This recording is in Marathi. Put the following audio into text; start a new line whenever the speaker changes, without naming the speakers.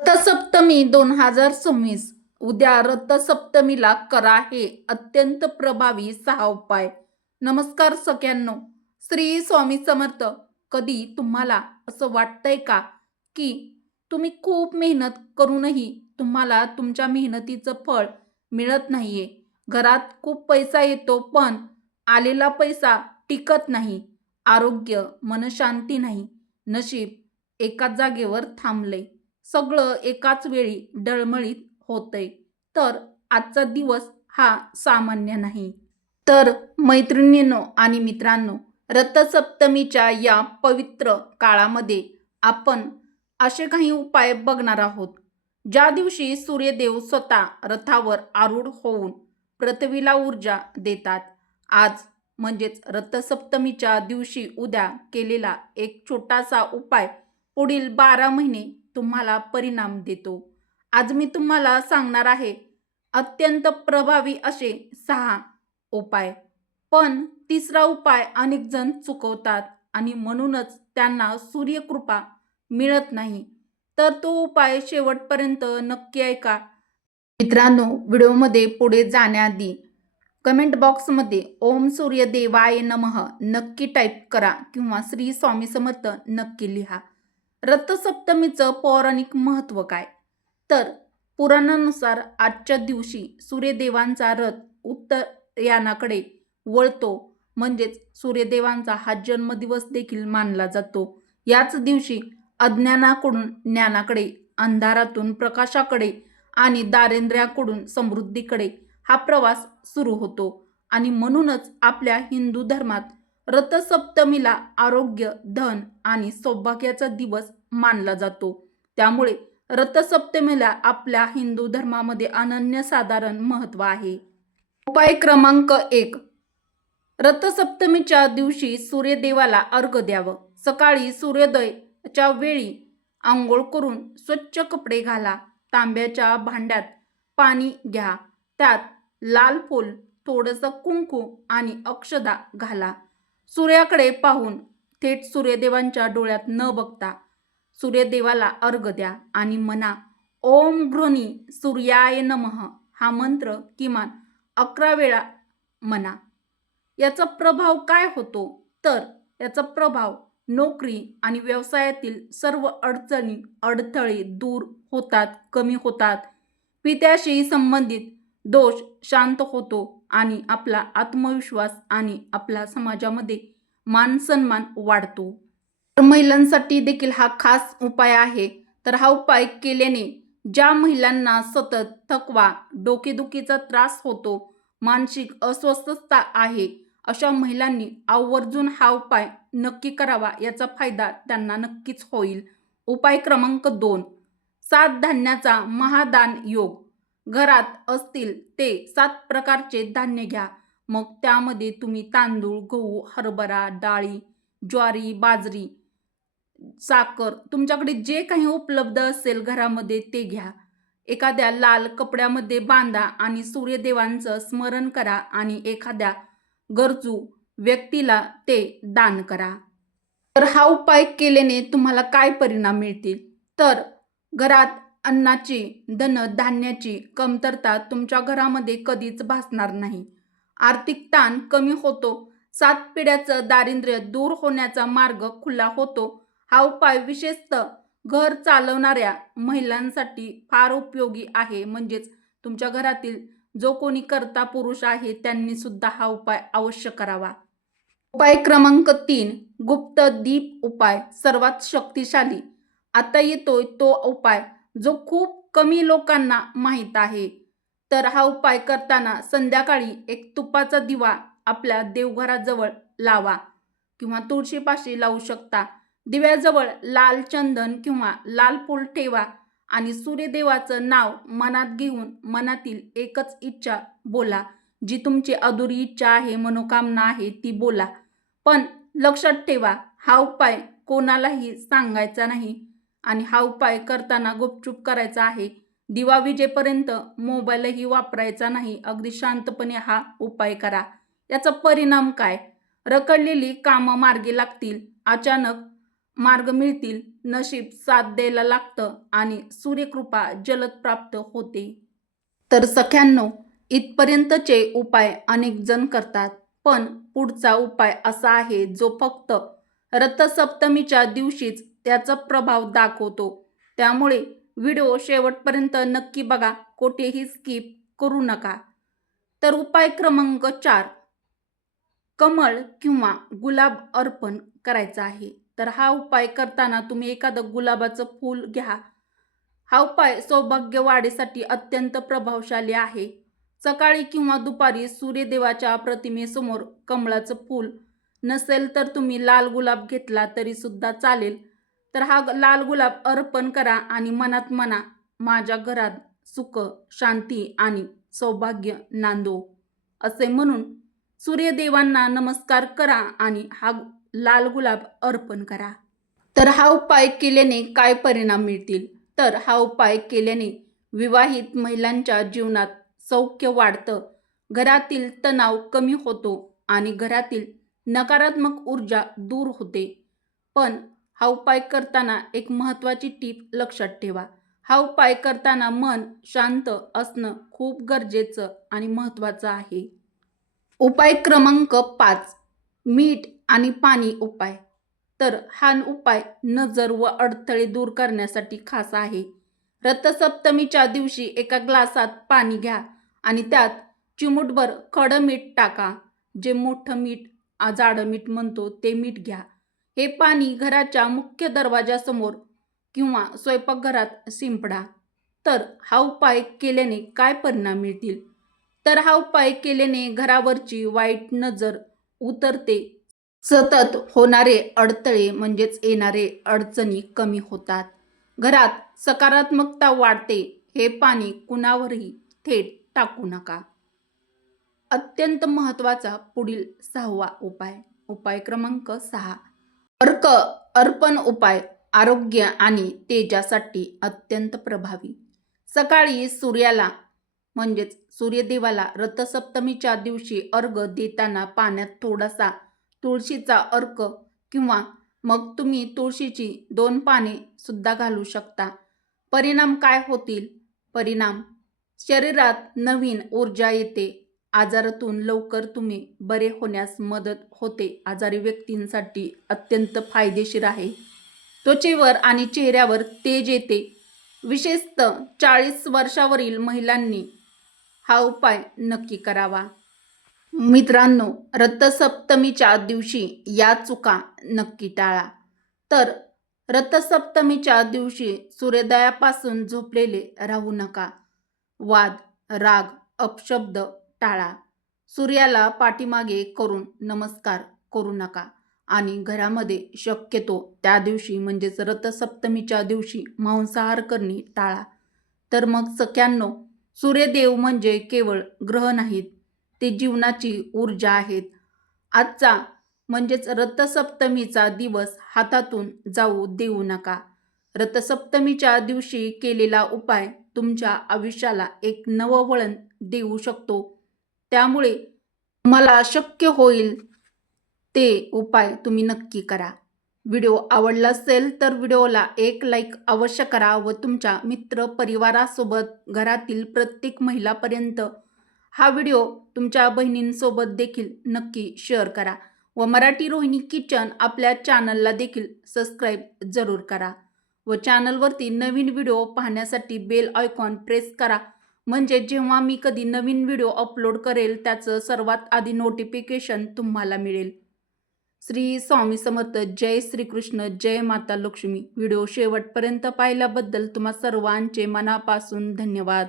रथसप्तमी दोन हजार सव्वीस. उद्या रथसप्तमीला करा हे अत्यंत प्रभावी सहा उपाय. नमस्कार सख्यांनो. श्री स्वामी समर्थ कधी तुम्हाला असं वाटतंय का की तुम्ही खूप मेहनत करूनही तुम्हाला तुमच्या मेहनतीचं फळ मिळत नाहीये? घरात खूप पैसा येतो पण आलेला पैसा टिकत नाही. आरोग्य मनशांती नाही. नशीब एकाच जागेवर थांबले सगळं एकाच वेळी डळमळीत होतंय. तर आजचा दिवस हा सामान्य नाही. तर मैत्रिणींनो आणि मित्रांनो रथसप्तमीच्या या पवित्र काळामध्ये आपण असे काही उपाय बघणार आहोत. ज्या दिवशी सूर्यदेव स्वतः रथावर आरूढ होऊन पृथ्वीला ऊर्जा देतात आज म्हणजेच रथसप्तमीच्या दिवशी उद्या केलेला एक छोटासा उपाय पुढील बारा महिने तुम्हाला परिणाम देतो. आज मी तुम्हाला सांगणार आहे अत्यंत प्रभावी असे सहा उपाय. पण तिसरा उपाय अनेक जण चुकवतात आणि म्हणूनच त्यांना सूर्यकृपा मिळत नाही. तर तो उपाय शेवटपर्यंत नक्की ऐका. मित्रांनो व्हिडिओमध्ये पुढे जाण्याआधी कमेंट बॉक्समध्ये ओम सूर्य देवाय नमः नक्की टाईप करा किंवा श्री स्वामी समर्थ नक्की लिहा. रथसप्तमीचं पौराणिक महत्त्व काय? तर पुराणानुसार आजच्या दिवशी सूर्यदेवांचा रथ उत्तरायणाकडे वळतो. म्हणजेच सूर्यदेवांचा हा जन्मदिवस देखील मानला जातो. याच दिवशी अज्ञानाकडून ज्ञानाकडे अंधारातून प्रकाशाकडे आणि दारिद्र्याकडून समृद्धीकडे हा प्रवास सुरू होतो. आणि म्हणूनच आपल्या हिंदू धर्मात रथसप्तमीला आरोग्य धन आणि सौभाग्याचा दिवस मानला जातो. त्यामुळे रथसप्तमीला आपल्या हिंदू धर्मामध्ये अनन्यसाधारण महत्त्व आहे. उपाय क्रमांक एक. रथसप्तमीच्या दिवशी सूर्यदेवाला अर्घ द्यावं. सकाळी सूर्योदयच्या वेळी आंघोळ करून स्वच्छ कपडे घाला. तांब्याच्या भांड्यात पाणी घ्या. त्यात लाल फूल थोडंसं कुंकू आणि अक्षदा घाला. सूर्याकडे पाहून थेट सूर्यदेवांच्या डोळ्यात न बघता सूर्यदेवाला अर्घ द्या आणि म्हणा ओम घृणी सूर्याय नमः हा मंत्र किमान अकरा वेळा म्हणा. याचा प्रभाव काय होतो? तर याचा प्रभाव नोकरी आणि व्यवसायातील सर्व अडचणी अडथळे दूर होतात कमी होतात. पित्याशी संबंधित दोष शांत होतो. आणि आपला आत्मविश्वास आणि आपला समाजामध्ये मान सन्मान वाढतो. तर महिलांसाठी देखील हा खास उपाय आहे. तर हा उपाय केल्याने ज्या महिलांना सतत थकवा डोकेदुखीचा त्रास होतो मानसिक अस्वस्थता आहे अशा महिलांनी आवर्जून हा उपाय नक्की करावा याचा फायदा त्यांना नक्कीच होईल. उपाय क्रमांक दोन सात धान्याचा महादान योग. घरात असतील ते सात प्रकारचे धान्य घ्या. मग त्यामध्ये तुम्ही तांदूळ गहू हरभरा डाळी ज्वारी बाजरी साखर तुमच्याकडे जे काही उपलब्ध असेल घरामध्ये ते घ्या. एखाद्या लाल कपड्यामध्ये बांधा आणि सूर्यदेवांचं स्मरण करा आणि एखाद्या गरजू व्यक्तीला ते दान करा. तर हा उपाय केल्याने तुम्हाला काय परिणाम मिळतील? तर घरात अन्नाची धन धान्याची कमतरता तुमच्या घरामध्ये कधीच भासणार नाही. आर्थिक ताण कमी होतो. सात पिढ्याचं दारिद्र्य दूर होण्याचा मार्ग खुला होतो. हा उपाय विशेषतः घर चालवणाऱ्या महिलांसाठी फार उपयोगी आहे. म्हणजेच तुमच्या घरातील जो कोणी करता पुरुष आहे त्यांनी सुद्धा हा उपाय अवश्य करावा. उपाय क्रमांक तीन गुप्त दीप उपाय सर्वात शक्तिशाली. आता येतोय तो उपाय. जो खूप कमी लोकांना माहीत आहे. तर हा उपाय करताना संध्याकाळी एक तुपाचा दिवा आपल्या देवघराजवळ लावा किंवा तुळशीपाशी लावू शकता. दिव्याजवळ लाल चंदन किंवा लाल फूल ठेवा आणि सूर्यदेवाचं नाव मनात घेऊन मनातील एकच इच्छा बोला. जी तुमची अधुरी इच्छा आहे मनोकामना आहे ती बोला. पण लक्षात ठेवा हा उपाय कोणालाही सांगायचा नाही. आणि हा उपाय करताना गुपचूप करायचा आहे. दिवा विजेपर्यंत मोबाईलही वापरायचा नाही. अगदी शांतपणे हा उपाय करा. याचा परिणाम काय? रखडलेली कामं मार्गी लागतील. अचानक मार्ग मिळतील. नशीब साथ द्यायला लागतं आणि सूर्यकृपा जलद प्राप्त होते. तर सख्यांनो इथपर्यंतचे उपाय अनेक जण करतात. पण पुढचा उपाय असा आहे जो फक्त रथसप्तमीच्या दिवशीच त्याचा प्रभाव दाखवतो. त्यामुळे व्हिडिओ शेवटपर्यंत नक्की बघा. कोठेही स्किप करू नका. तर उपाय क्रमांक चार. कमळ किंवा गुलाब अर्पण करायचा आहे. तर हा उपाय करताना तुम्ही एखादं गुलाबाचं फूल घ्या. हा उपाय सौभाग्य वाढीसाठी अत्यंत प्रभावशाली आहे. सकाळी किंवा दुपारी सूर्यदेवाच्या प्रतिमेसमोर कमळाचं फूल नसेल तर तुम्ही लाल गुलाब घेतला तरी सुद्धा चालेल. तर हा ग- लाल गुलाब अर्पण करा आणि मनात मना माझ्या घरात सुख शांती आणि सौभाग्य नांदो. असे म्हणून सूर्यदेवांना नमस्कार करा आणि हा लाल गुलाब अर्पण करा. तर हा उपाय केल्याने काय परिणाम मिळतील? तर हा उपाय केल्याने विवाहित महिलांच्या जीवनात सौख्य वाढतं. घरातील तणाव कमी होतो आणि घरातील नकारात्मक ऊर्जा दूर होते. पण हा उपाय करताना एक महत्त्वाची टीप लक्षात ठेवा. हा उपाय करताना मन शांत असणं खूप गरजेचं आणि महत्त्वाचं आहे. उपाय क्रमांक पाच मीठ आणि पाणी उपाय. तर हा उपाय नजर व अडथळे दूर करण्यासाठी खास आहे. रथसप्तमीच्या दिवशी एका ग्लासात पाणी घ्या आणि त्यात चिमूटभर खडं मीठ टाका. जे मोठं मीठ जाडं मीठ म्हणतो ते मीठ घ्या. हे पाणी घराच्या मुख्य दरवाजासमोर किंवा स्वयंपाकघरात शिंपडा. तर हा उपाय केल्याने काय परिणाम मिळतील? तर हा उपाय केल्याने घरावरची वाईट नजर उतरते. सतत होणारे अडथळे म्हणजेच येणारे अडचणी कमी होतात. घरात सकारात्मकता वाढते हे पाणी कुणावरही थेट टाकू नका. अत्यंत महत्त्वाचा पुढील सहावा उपाय उपाय क्रमांक सहा. अर्क अर्पण उपाय आरोग्य आणि तेजासाठी अत्यंत प्रभावी. सकाळी सूर्याला म्हणजेच सूर्यदेवाला रथसप्तमीच्या दिवशी अर्घ देताना पाण्यात थोडासा तुळशीचा अर्क किंवा मग तुम्ही तुळशीची दोन पाने सुद्धा घालू शकता. परिणाम काय होतील? परिणाम शरीरात नवीन ऊर्जा येते. आजारातून लवकर तुम्ही बरे होण्यास मदत होते. आजारी व्यक्तींसाठी अत्यंत फायदेशीर आहे. त्वचेवर आणि चेहऱ्यावर तेज येते. विशेषतः चाळीस वर्षावरील महिलांनी हा उपाय नक्की करावा. मित्रांनो रथसप्तमीच्या दिवशी या चुका नक्की टाळा. तर रथसप्तमीच्या दिवशी सूर्योदयापासून झोपलेले राहू नका. वाद राग अपशब्द टाळा. सूर्याला पाठीमागे करून नमस्कार करू नका आणि घरामध्ये शक्यतो त्या दिवशी म्हणजेच रथसप्तमीच्या दिवशी मांसाहार करणे टाळा. तर मग सख्यांनो सूर्यदेव म्हणजे केवळ ग्रह नाहीत ते जीवनाची ऊर्जा आहेत. आजचा म्हणजेच रथसप्तमीचा दिवस हातातून जाऊ देऊ नका. रथसप्तमीच्या दिवशी केलेला उपाय तुमच्या आयुष्याला एक नवं वळण देऊ शकतो. त्यामुळे मला शक्य होईल ते उपाय तुम्ही नक्की करा. व्हिडिओ आवडला असेल तर व्हिडिओला एक लाईक अवश्य करा व तुमच्या मित्र परिवारासोबत घरातील प्रत्येक महिलापर्यंत हा व्हिडिओ तुमच्या बहिणींसोबत देखील नक्की शेअर करा व मराठी रोहिणी किचन आपल्या चॅनलला देखील सबस्क्राईब जरूर करा व चॅनलवरती नवीन व्हिडिओ पाहण्यासाठी बेल आयकॉन प्रेस करा म्हणजे जेव्हा मी कधी नवीन व्हिडिओ अपलोड करेल त्याचं सर्वात आधी नोटिफिकेशन तुम्हाला मिळेल. श्री स्वामी समर्थ जय श्रीकृष्ण जय माता लक्ष्मी. व्हिडिओ शेवटपर्यंत पाहिल्याबद्दल तुम्हा सर्वांचे मनापासून धन्यवाद.